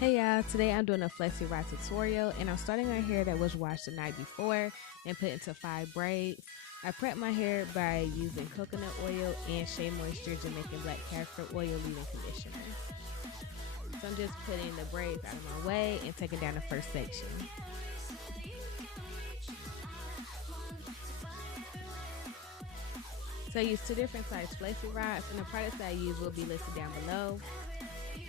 Hey y'all, today I'm doing a Flexi rod tutorial and I'm starting my hair that was washed the night before and put into 5 braids. I prep my hair by using coconut oil and Shea Moisture Jamaican black castor oil leave-in conditioner. So I'm just putting the braids out of my way and taking down the first section. So I use 2 different size Flexi rods and the products that I use will be listed down below.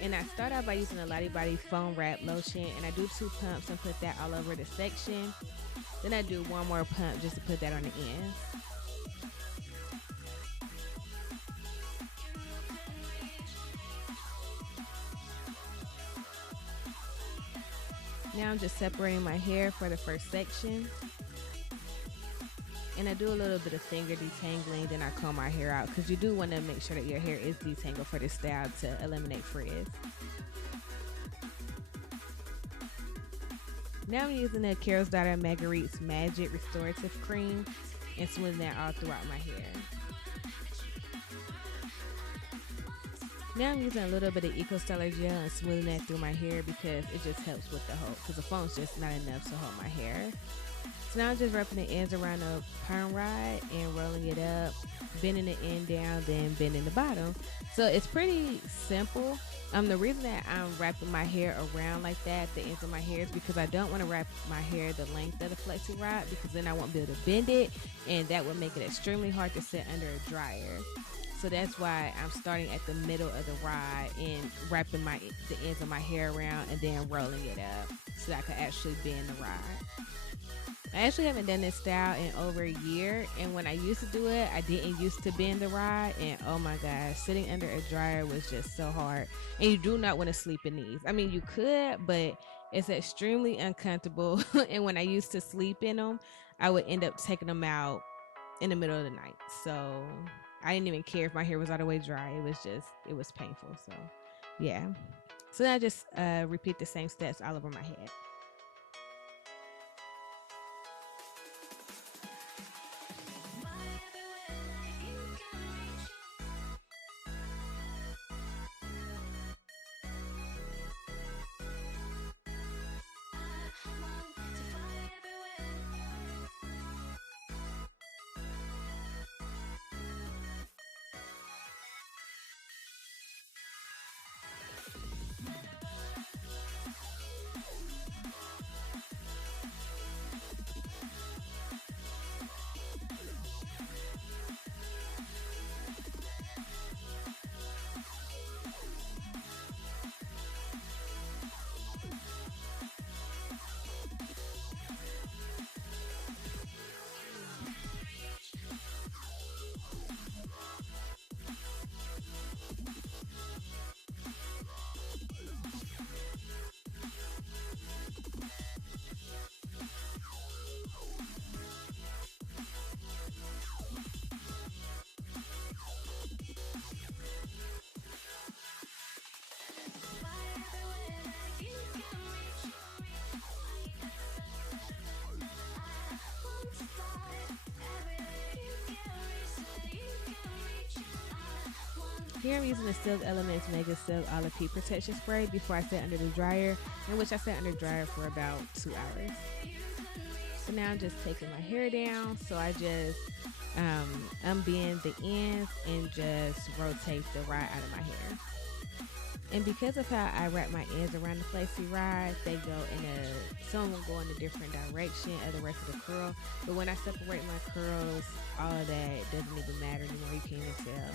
And I start out by using a Lottabody foam wrap lotion and I do 2 pumps and put that all over the section. Then I do 1 more pump just to put that on the end. Now I'm just separating my hair for the first section. And I do a little bit of finger detangling, then I comb my hair out because you do want to make sure that your hair is detangled for this style to eliminate frizz. Now I'm using the Marguerite's Magic Restorative Cream and smoothing that all throughout my hair. Now I'm using a little bit of EcoStyler Gel and smoothing that through my hair because it just helps with the hold, because the foam's just not enough to hold my hair. So now I'm just wrapping the ends around the perm rod and rolling it up, bending the end down, then bending the bottom. So it's pretty simple. The reason that I'm wrapping my hair around like that, the ends of my hair, is because I don't want to wrap my hair the length of the Flexi rod because then I won't be able to bend it and that would make it extremely hard to sit under a dryer. So that's why I'm starting at the middle of the rod and wrapping the ends of my hair around and then rolling it up so that I can actually bend the rod. I actually haven't done this style in over a year, and when I used to do it, I didn't used to bend the rod, and oh my gosh, sitting under a dryer was just so hard. And you do not want to sleep in these. I mean, you could, but it's extremely uncomfortable. And when I used to sleep in them, I would end up taking them out in the middle of the night. So I didn't even care if my hair was all the way dry. It was painful. So yeah. So then I just repeat the same steps all over my head. Here I'm using the Silk Elements Mega Silk Olive Heat Protection Spray before I set under the dryer, in which I set under the dryer for about 2 hours. So now I'm just taking my hair down, so I just unbend the ends and just rotate the rod out of my hair. And because of how I wrap my ends around the Flexi rod, some will go in a different direction of the rest of the curl. But when I separate my curls, all of that doesn't even matter anymore. You can't even tell.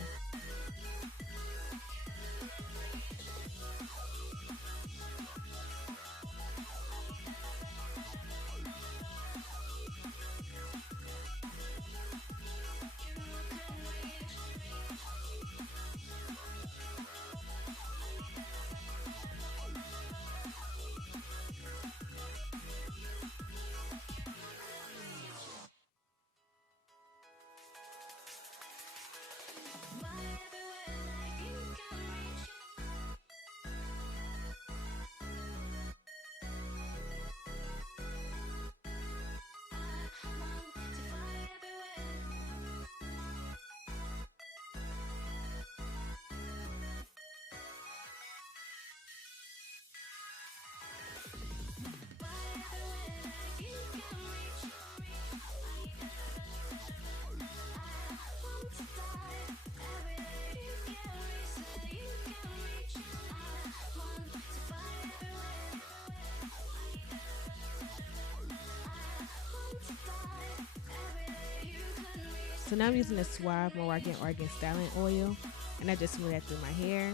So now I'm using the Suave Moroccan Argan Styling Oil, and I just smooth that through my hair.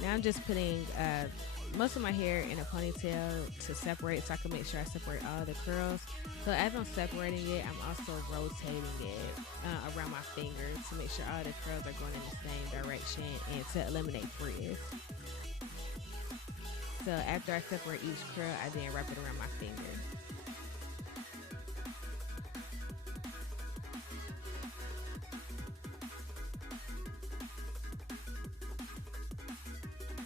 Now I'm just putting most of my hair in a ponytail to separate, so I can make sure I separate all the curls. So as I'm separating it, I'm also rotating it around my fingers to make sure all the curls are going in the same direction and to eliminate frizz. So after I separate each curl, I then wrap it around my finger.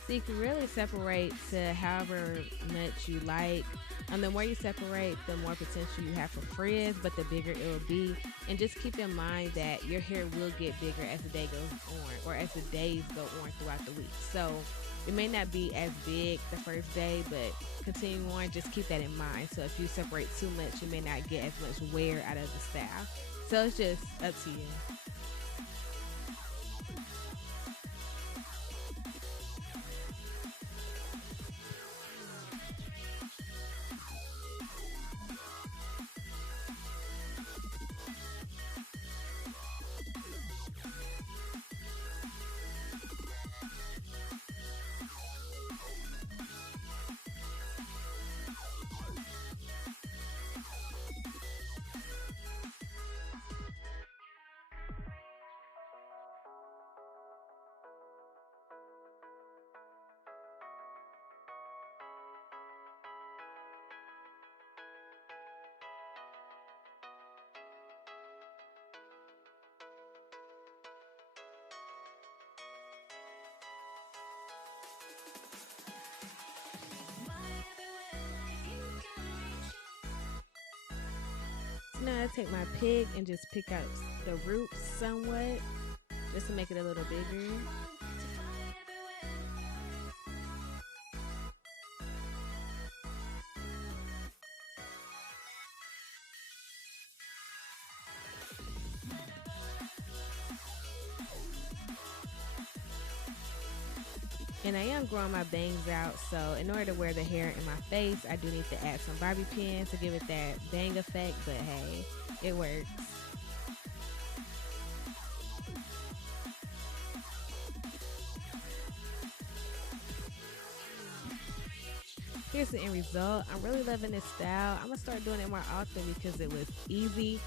So you can really separate to however much you like. The more you separate, the more potential you have for frizz, but the bigger it will be. And just keep in mind that your hair will get bigger as the day goes on, or as the days go on throughout the week. So it may not be as big the first day, but continuing on, just keep that in mind. So if you separate too much, you may not get as much wear out of the style. So it's just up to you. So now I take my pick and just pick out the roots somewhat, just to make it a little bigger. And I am growing my bangs out, so in order to wear the hair in my face, I do need to add some bobby pins to give it that bang effect, but hey, it works. Here's the end result. I'm really loving this style. I'm gonna start doing it more often because it was easy,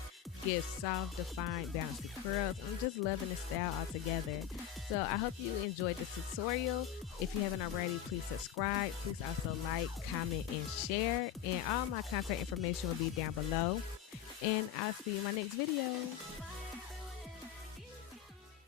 gives soft, defined, bouncy curls. I'm just loving the style altogether. So I hope you enjoyed this tutorial. If you haven't already, please subscribe. Please also like, comment, and share. And all my contact information will be down below. And I'll see you in my next video.